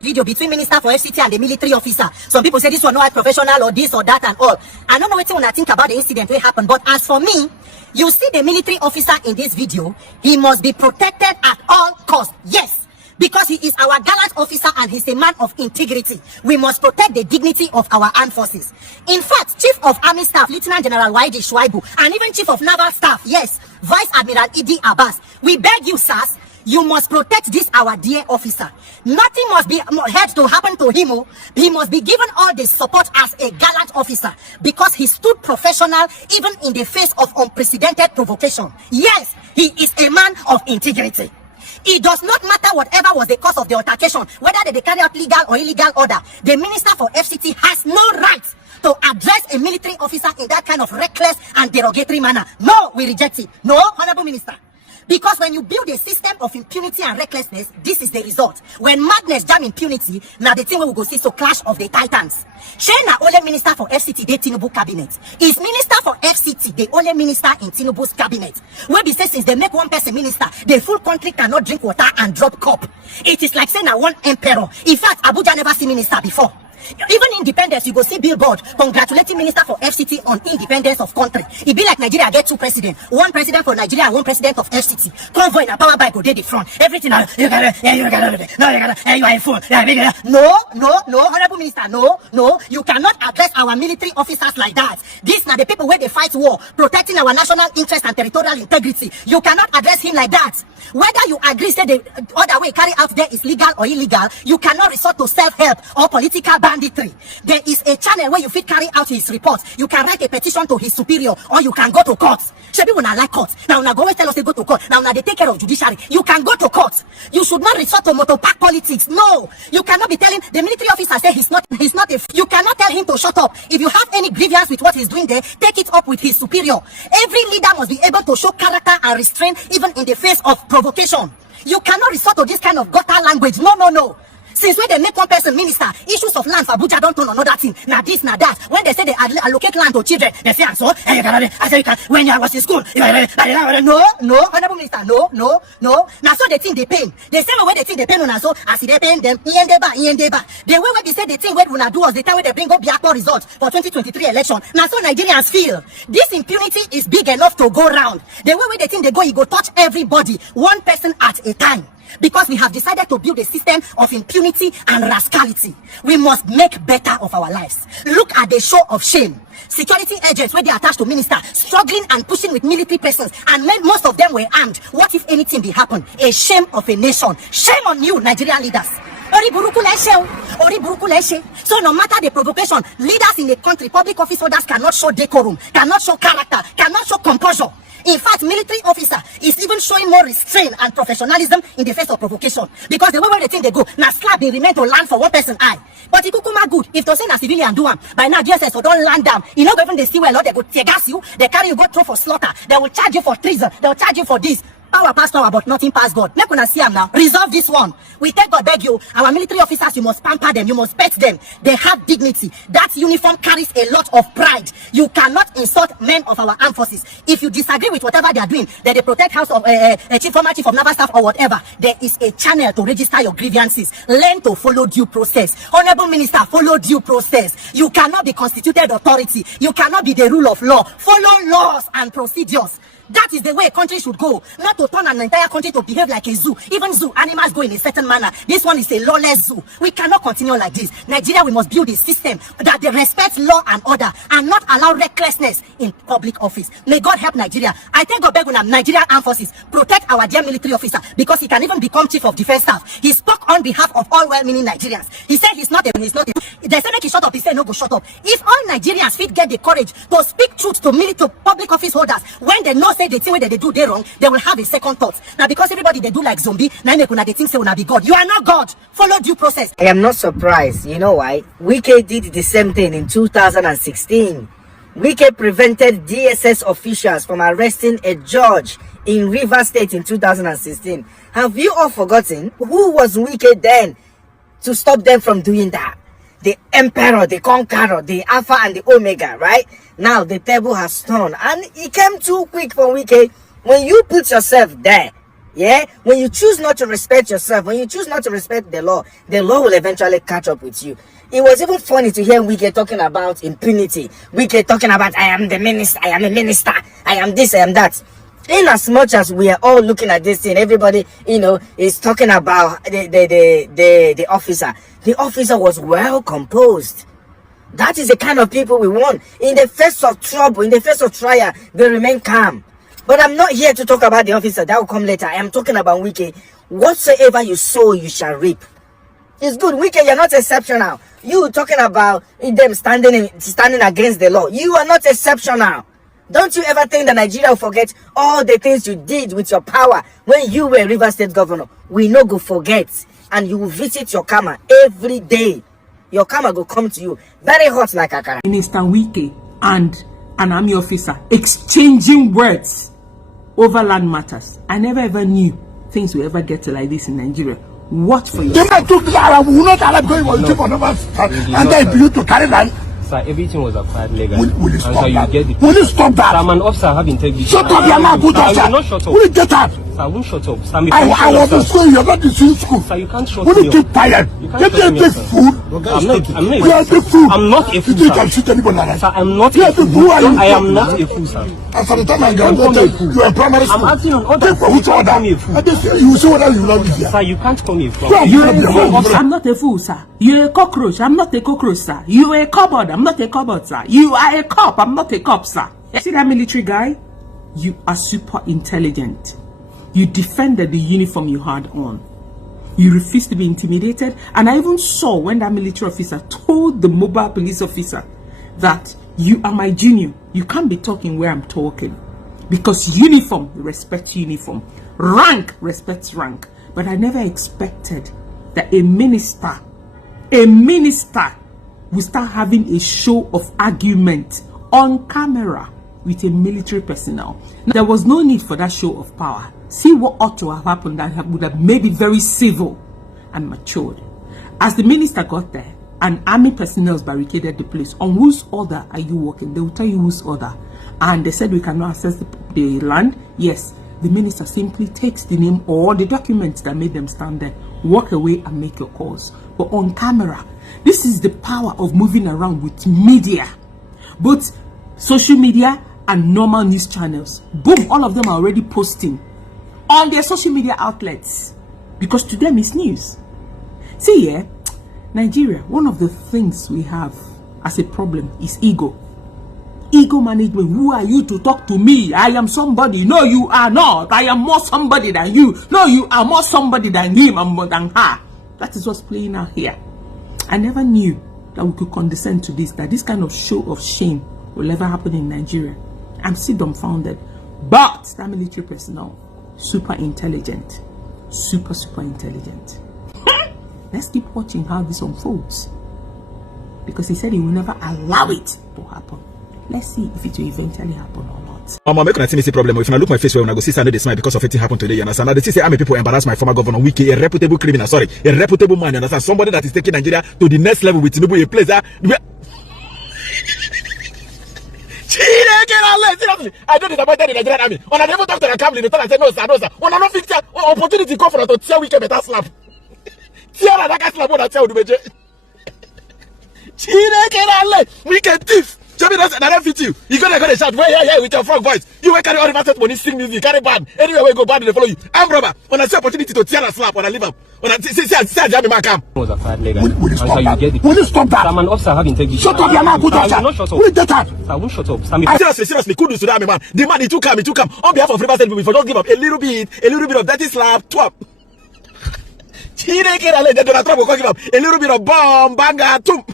Video between minister for FCT and the military officer. Some people say this one not professional or this or that and all. I don't know what you think about the incident will happen, but as for me, you see the military officer in this video, he must be protected at all costs. Yes, because he is our gallant officer and he's a man of integrity. We must protect the dignity of our armed forces. In fact, Chief of Army Staff, Lieutenant General Wike, and even Chief of Naval Staff, yes, Vice Admiral Idi Abbas, we beg you, sirs, you must protect this our dear officer. Nothing must be had to happen to him. He must be given all the support as a gallant officer because he stood professional even in the face of unprecedented provocation. Yes, he is a man of integrity. It does not matter whatever was the cause of the altercation, whether they carry out legal or illegal order. The minister for FCT has no right to address a military officer in that kind of reckless and derogatory manner. No, we reject it. No, Honorable Minister. Because when you build a system of impunity and recklessness, this is the result. When madness jam impunity, now the thing we will go see so clash of the titans. Shena only minister for FCT the TR0UBLE cabinet. Is minister for FCT the only minister in TR0UBLE's cabinet? Where they say since they make one person minister, the full country cannot drink water and drop cup. It is like saying that one emperor. In fact, Abuja never seen minister before. Even independence, you go see billboard congratulating minister for FCT on independence of country. It be like Nigeria get two presidents, one president for Nigeria and one president of FCT. Convoy and power bike go dey the front. Everything you are a fool. No, Honorable Minister, no, you cannot address our military officers like that. These are the people where they fight war, protecting our national interest and territorial integrity. You cannot address him like that. Whether you agree say the other way carry out there is legal or illegal, you cannot resort to self-help or political banditry. There is a channel where you fit carry out his report. You can write a petition to his superior or you can go to court. Shebi una like court. Now go always tell us to go to court. Now they take care of judiciary. You can go to court. You should not resort to motopark politics. No, you cannot be telling the military officer say he's not you cannot tell him to shut up. If you have any grievance with what he's doing there, take it up with his superior. Every leader must be able to show character and restraint even in the face of provocation. You cannot resort to this kind of gutter language. No. Since when they make one person minister, issues of land for Abuja don't turn another thing. Now this, now that. When they say they allocate land to children, they say, so, I say you can, when I was in school, no, Honorable Minister, no. Now so they think they pain. The same way they think they pain on us, so as they pain them, The way where they say they think what we do was the time when they bring up the actual result for 2023 election. Now so Nigerians feel this impunity is big enough to go round. The way where they think they go, you go touch everybody, one person at a time. Because we have decided to build a system of impunity and rascality. We must make better of our lives. Look at the show of shame. Security agents, where they attached to minister, struggling and pushing with military persons, and most of them were armed. What if anything be happen? A shame of a nation. Shame on you, Nigerian leaders. So no matter the provocation, leaders in the country, public office holders cannot show decorum, cannot show character, cannot show composure. In fact, military officer is even showing more restraint and professionalism in the face of provocation. Because the way where they think they go, now slap they remain to land for one person eye. But it could come out good. If to say a civilian do them, by now DSS so don't land them. You know, even they see well, they go tear gas you, they carry you go through for slaughter, they will charge you for treason, they will charge you for this. Power past power, but nothing past God. Make una see them now. Resolve this one. We take God beg you. Our military officers, you must pamper them. You must pet them. They have dignity. That uniform carries a lot of pride. You cannot insult men of our armed forces. If you disagree with whatever they are doing, that they protect house of former chief of naval staff or whatever, there is a channel to register your grievances. Learn to follow due process. Honorable Minister, follow due process. You cannot be constituted authority. You cannot be the rule of law. Follow laws and procedures. That is the way a country should go. Not to turn an entire country to behave like a zoo. Even zoo, animals go in a certain manner. This one is a lawless zoo. We cannot continue like this. Nigeria, we must build a system that they respect law and order and not allow recklessness in public office. May God help Nigeria. I thank God Begunam, Nigerian Armed Forces, protect our dear military officer because he can even become chief of defense staff. He spoke on behalf of all well-meaning Nigerians. He said he's not a. They say make he shut up. He said no go shut up. If all Nigerians fit get the courage to speak truth to public office holders when they know say the thing where they do they wrong, they will have a second thought. Now because everybody they do like zombie, now they think say una be God. You are not God. Follow due process. I am not surprised. You know why? Wike did the same thing in 2016. Wike prevented DSS officials from arresting a judge in Rivers State in 2016. Have you all forgotten who was Wike then to stop them from doing that? The emperor, the conqueror, the alpha and the omega, right? Now the table has turned and it came too quick for Wike. When you put yourself there, Yeah, when you choose not to respect yourself, when you choose not to respect the law will eventually catch up with you. It was even funny to hear Wike talking about impunity. Wike talking about, I am the minister, I am a minister, I am this, I am that. In as much as we are all looking at this thing, everybody, you know, is talking about the officer. The officer was well composed. That is the kind of people we want. In the face of trouble, in the face of trial, they remain calm. But I'm not here to talk about the officer. That will come later. I am talking about Wike. Whatsoever you sow, you shall reap. It's good. Wike, you're not exceptional. You talking about them standing against the law. You are not exceptional. Don't you ever think that Nigeria will forget all the things you did with your power when you were Rivers State Governor? We no go forget. And you will visit your karma every day. Your karma will come to you. Very hot like akara. Minister Wike and an army officer exchanging words over land matters. I never ever knew things will ever get like this in Nigeria. What for you? Then I took the Arab, we will not allow going on chief of and then you to carry land. Sir, everything was acquired legally. Will you stop that? Get the Will you stop that? Sir, I'm an officer, I have integrity. Shut up, your mouth, good officer. I will not shut up. Will you get out? Sir, I won't shut up. Sir, I was in school, you're not in school. Sir, you can't shut Will me you up. keep quiet? You can't Let shut them me take up, sir. food. I'm not You are the fool. I'm not a fool, You sir. can shoot anybody like that. Sir, I'm not You a are the fool. fool. I am not a fool, sir. And for the time I graduated, you are in primary school. I'm acting on order. Take for which You can't order? call me a fool. And then you will see whether you will not be here. Sir, you can't call me a fool. I'm not a fool, sir. You're a cockroach. I'm not a cockroach, sir. You're a cupboard. I'm not a cupboard, sir. You are a cop. I'm not a cop, sir. See that military guy? You are super intelligent. You defended the uniform you had on. You refused to be intimidated. And I even saw when that military officer told the mobile police officer that you are my junior. You can't be talking where I'm talking. Because uniform respects uniform. Rank respects rank. But I never expected that a minister will start having a show of argument on camera with a military personnel. Now, there was no need for that show of power. See what ought to have happened that would have made it very civil and matured. As the minister got there, and army personnel barricaded the place. On whose order are you working? They will tell you whose order. And they said we cannot access the land. Yes, the minister simply takes the name or the documents that made them stand there, walk away and make your calls. But on camera, this is the power of moving around with media. Both social media and normal news channels. Boom, all of them are already posting on their social media outlets. Because to them it's news. See, yeah, Nigeria, one of the things we have as a problem is ego. Ego management. Who are you to talk to me? I am somebody. No, you are not. I am more somebody than you. No, you are more somebody than him and more than her. That is what's playing out here. I never knew that we could condescend to this, that this kind of show of shame will ever happen in Nigeria. I'm still dumbfounded. But that military personnel, super intelligent. Super intelligent. Let's keep watching how this unfolds. Because he said he will never allow it to happen. Let's see if it will eventually happen or not. I'm making a see problem. If I look my face when I go see Sunday this smile because of it happened today, you understand? Now they say I'm people embarrass my former governor Wike, a reputable criminal, sorry, a reputable man, you understand? Somebody that is taking Nigeria to the next level with Tinubu, a place that I don't disappoint the Nigerian army. When I never talk to the family, they tell I say no sir. When I don't fix that opportunity come for us to tell Wike better slap. Tell that slap what I tell you. Wike thief. Tell me that don't fit you. You gonna shout yeah with your frog voice. You will carry all the money, sing music, carry band. Anywhere we go band, they follow you. I'm brother. When I see opportunity to tear a slap, when I leave up. When I see Jamie man come. Was acquired legally. Will you stop that? Will you stop that? Sir, I'm an officer, I have integrity. Shut up, your mouth, good officer. I will not shut up. Will you get out? Sir, I won't shut up. Seriously, kudos to that man. The man, he took him. On behalf of Rivers State, we just give up a little bit of dirty slap, twap. They don't give up a little bit of bomb, banger, tump.